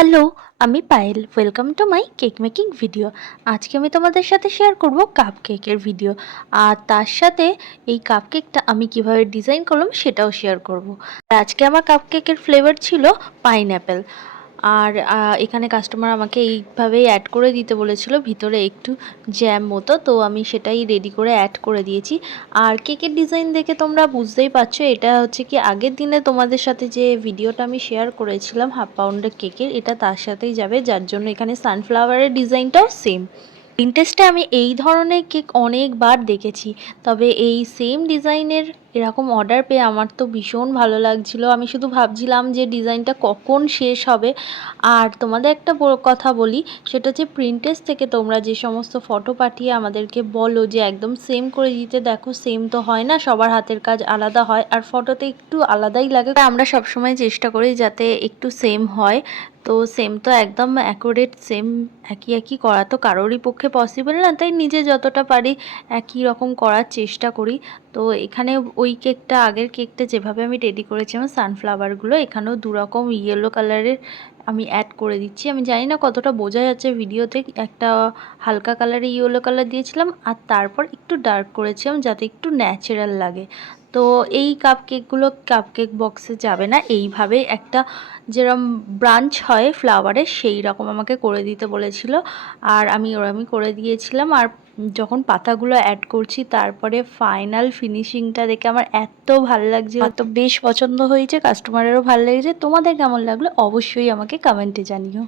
Hello, আমি Payel. Welcome to my cake making video. আজকে আমি তোমাদের সাথে শেয়ার করব কাপ কেকের ভিডিও। আর তার সাথে এই কাপ কেকটা আমি কিভাবে ডিজাইন করলাম সেটাও শেয়ার করব। আর আজকে আমার কাপ কেকের ফ্লেভার ছিল পাইনঅ্যাপেল। আর এখানে কাস্টমার আমাকে এইভাবেই অ্যাড করে দিতে বলেছিল, ভিতরে একটু জ্যাম মতো, তো আমি সেটাই রেডি করে অ্যাড করে দিয়েছি। আর কেকের ডিজাইন দেখে তোমরা বুঝতেই পারছো এটা হচ্ছে কি আগের দিনে তোমাদের সাথে যে ভিডিওটা আমি শেয়ার করেছিলাম হাফ পাউন্ডের কেকের, এটা তার সাথেই যাবে, যার জন্য এখানে সানফ্লাওয়ারের ডিজাইনটাও সেম। পিন্টারেস্টে আমি এই ধরনের কেক অনেকবার দেখেছি, তবে এই সেম ডিজাইনের এরকম অর্ডার পেয়ে আমার তো ভীষণ ভালো লাগছিল। আমি শুধু ভাবছিলাম যে ডিজাইনটা কখন শেষ হবে। আর তোমাদের একটা কথা বলি, সেটা হচ্ছে প্রিন্টেস্ট থেকে তোমরা যে সমস্ত ফটো পাঠিয়ে আমাদেরকে বলো যে একদম সেম করে দিতে, দেখো সেম তো হয় না, সবার হাতের কাজ আলাদা হয় আর ফটোতে একটু আলাদাই লাগে। আমরা সবসময় চেষ্টা করি যাতে একটু সেম হয়। তো সেম তো একদম অ্যাকুরেট সেম একই একই করা তো কারোরই পক্ষে পসিবল না, তাই নিজে যতটা পারি একই রকম করার চেষ্টা করি। তো এখানে ওই কেকটা, আগের কেকটা যেভাবে আমি রেডি করেছিলাম সানফ্লাওয়ারগুলো, এখানেও দুরকম ইয়েলো কালারের আমি অ্যাড করে দিচ্ছি। আমি জানি না কতটা বোঝা যাচ্ছে ভিডিওতে, একটা হালকা কালারে ইয়েলো কালার দিয়েছিলাম আর তারপর একটু ডার্ক করেছিলাম যাতে একটু ন্যাচারাল লাগে। তো এই কাপকেকগুলো কাপকেক বক্সে যাবে না, এইভাবে একটা যেরকম ব্রাঞ্চ হয় ফ্লাওয়ারের সেই রকম আমাকে করে দিতে বলেছিল। আর আমি ওরমই করে দিয়েছিলাম। আর যখন পাতাগুলো অ্যাড করছি তারপরে ফাইনাল ফিনিশিংটা দেখে আমার এত ভালো লাগছিল, তো বেশ পছন্দ হয়েছে, কাস্টমারেরও ভালো লেগেছে। তোমাদের কেমন লাগলো অবশ্যই আমাকে কমেন্টে জানিও।